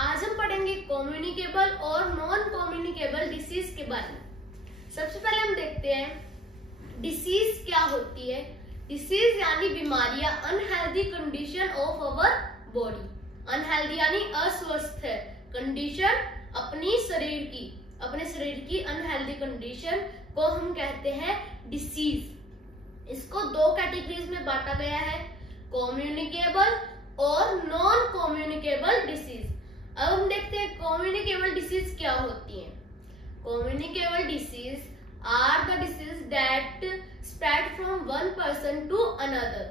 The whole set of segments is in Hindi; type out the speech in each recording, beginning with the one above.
आज हम पढ़ेंगे कम्युनिकेबल और नॉन कम्युनिकेबल डिसीज के बारे में। सबसे पहले हम देखते हैं डिसीज क्या होती है। डिसीज यानी बीमारियां, unhealthy condition of our body. Unhealthy यानी अस्वस्थ है, कंडीशन अपने शरीर की अनहेल्दी कंडीशन को हम कहते हैं डिसीज। इसको दो कैटेगरीज में बांटा गया है, कम्युनिकेबल और नॉन कम्युनिकेबल डिसीज। अब हम देखते हैं कम्युनिकेबल डिसीज क्या होती हैं। Communicable disease are the disease that spread from one person to another.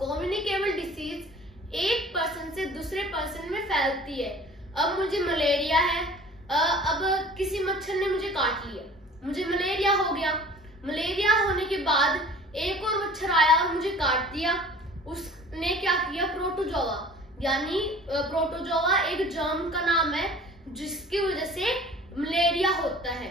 Communicable disease एक पर्सन से दूसरे पर्सन में फैलती है। अब मुझे मलेरिया है, अब किसी मच्छर ने मुझे काट लिया, मुझे मलेरिया हो गया। मलेरिया होने के बाद एक और मच्छर आया और मुझे काट दिया। उसने क्या किया, प्रोटोजोआ, यानी प्रोटोजोआ एक जर्म का नाम है जिसकी वजह से मलेरिया होता है।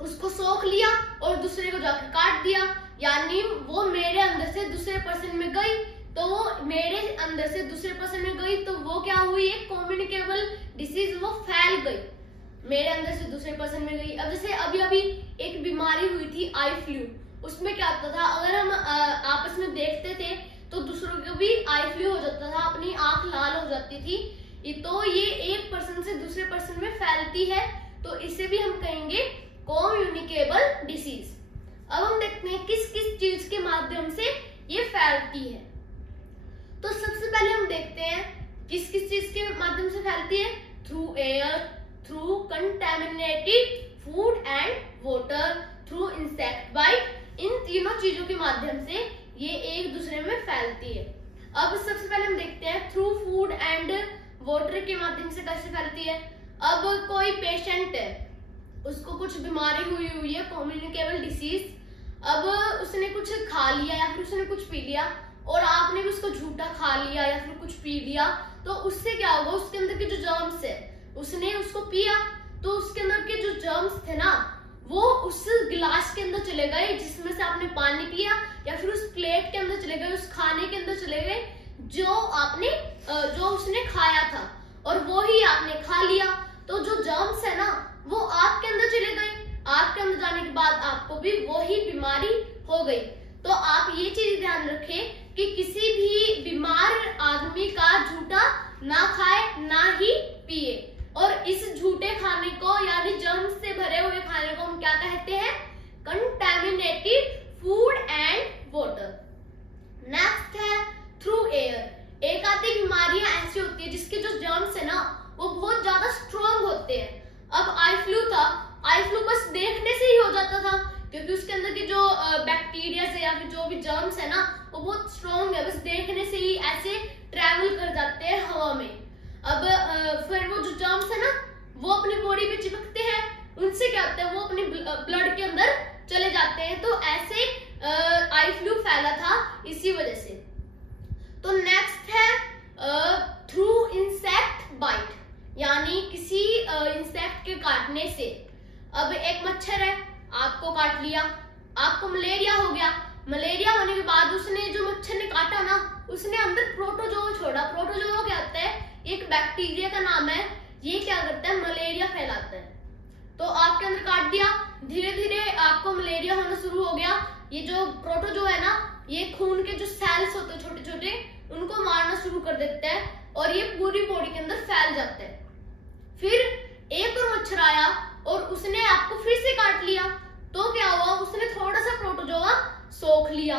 उसको सोख लिया और दूसरे को जाकर काट दिया, यानी वो मेरे अंदर से दूसरे पर्सन में गई, तो वो मेरे अंदर से दूसरे पर्सन में गई तो वो क्या हुई, एक कम्युनिकेबल डिसीज, वो फैल गई, मेरे अंदर से दूसरे पर्सन में गई। अब जैसे अभी एक बीमारी हुई थी आई फ्लू, उसमें क्या होता था, अगर हम आपस में देखते थे तो दूसरों को भी आई फ्लू हो जाता था, अपनी आंख लाल हो जाती थी। तो ये एक पर्सन से दूसरे पर्सन में फैलती है, तो इसे भी हम कहेंगे कम्युनिकेबल डिसीज। अब हम देखते हैं किस किस चीज के माध्यम से ये फैलती है। तो सबसे पहले हम देखते हैं किस किस चीज के माध्यम से फैलती है। Through air, through contaminated food and water, through insect bite. इन तीनों चीजों के माध्यम से ये एक दूसरे में फैलती है। अब सबसे पहले हम देखते हैं थ्रू फूड एंड वाटर के माध्यम से कैसे फैलती है। अब कोई पेशेंट है, उसको कुछ बीमारी हुई है, कम्युनिकेबल डिसीज। अब उसने कुछ खा लिया या फिर उसने कुछ पी लिया और आपने भी उसको झूठा खा लिया या फिर कुछ पी लिया, तो उससे क्या होगा, उसके अंदर के जो जर्म्स है, उसने उसको पिया तो उसके अंदर के जो जर्म्स थे ना, वो उस गिलास के अंदर चले गए जिसमें से आपने पानी पिया, या फिर उस प्लेट के अंदर चले गए, उस खाने के अंदर चले गए जो उसने खाया था, और वो ही आपने खा लिया। तो जो जर्म्स है ना, वो आपके अंदर चले गए, आपके अंदर जाने के बाद आपको भी वही बीमारी हो गई। तो आप ये चीज ध्यान रखें कि किसी भी बीमार आदमी का झूठा ना खाए ना ही पिए। और इस झूठे खाने को यानी जर्म्स से भरे हुए खाने को हम क्या कहते हैं, contaminated food and water. Next है थ्रू एयर। एक आधी बीमारियां ऐसी होती है जिसके जो जर्म्स है ना, वो बहुत ज्यादा स्ट्रॉन्ग होते हैं। अब आई फ्लू था, आई फ्लू बस देखने से ही हो जाता था, क्योंकि उसके अंदर की जो बैक्टीरिया है या फिर जो भी जर्म्स है ना, वो बहुत स्ट्रॉन्ग है, बस देखने से ही ऐसे ट्रैवल कर जाते हैं हवा में। अब फिर वो जो जर्म्स है ना, वो अपनी बॉडी पे चिपकते हैं, उनसे क्या होता है, वो अपने ब्लड के अंदर चले जाते हैं। तो ऐसे आई फ्लू फैला था इसी वजह से। तो नेक्स्ट है थ्रू इंसेक्ट बाइट, यानी किसी इंसेक्ट के काटने से। अब एक मच्छर है, आपको काट लिया, आपको मलेरिया हो गया। मलेरिया होने के बाद उसने, जो मच्छर ने काटा ना, उसने अंदर प्रोटोजोआ छोड़ा। प्रोटोजोआ क्या होता है, एक बैक्टीरिया का नाम है, ये क्या करता है, मलेरिया फैलाता है। तो आपके अंदर काट दिया, धीरे धीरे आपको मलेरिया होना शुरू हो गया। ये जो प्रोटोजोआ है ना, ये खून के जो सेल्स होते हैं छोटे छोटे, उनको मारना शुरू कर देता है और ये पूरी बॉडी के अंदर फैल जाता है। फिर एक और मच्छर आया और उसने आपको फिर से काट लिया, तो क्या हुआ, उसने थोड़ा सा प्रोटोजोआ सोख लिया।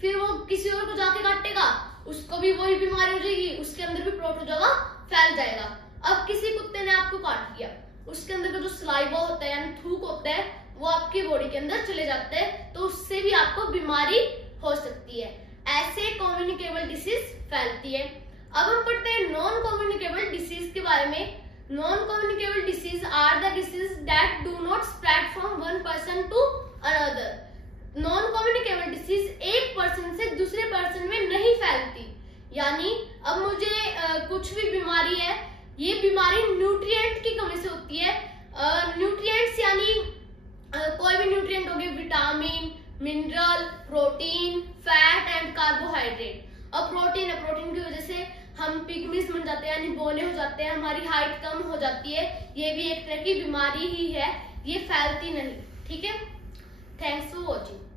फिर वो किसी और को जाके काटेगा, उसको भी वही बीमारी हो जाएगी, उसके अंदर भी प्रोटोजोआ फैल जाएगा। अब किसी कुत्ते ने आपको काट लिया, उसके अंदर का जो सलाइवा होता है यानी थूक होता है, वो आपकी बॉडी के अंदर चले जाता है, तो उससे भी आपको बीमारी हो सकती है। ऐसे कम्युनिकेबल डिसीज फैलती है। अब हम पढ़ते हैं नॉन कम्युनिकेबल डिसीज के बारे में। Non communicable disease are the disease that do not spread from one person to another. Non communicable disease एक पर्सन से दूसरे पर्सन में नहीं फैलती, यानी अब मुझे कुछ भी बीमारी है, ये बीमारी न्यूट्रिएंट की कमी से होती है। न्यूट्रिएंट्स यानी कोई भी न्यूट्रिएंट हो गए, vitamin, mineral, protein, fat and carbohydrate. अब प्रोटीन है, प्रोटीन की वजह से हम पिगमिस बन जाते हैं, यानी बौने हो जाते हैं, हमारी हाइट कम हो जाती है। ये भी एक तरह की बीमारी ही है, ये फैलती नहीं। ठीक है, थैंक्स फॉर वॉचिंग।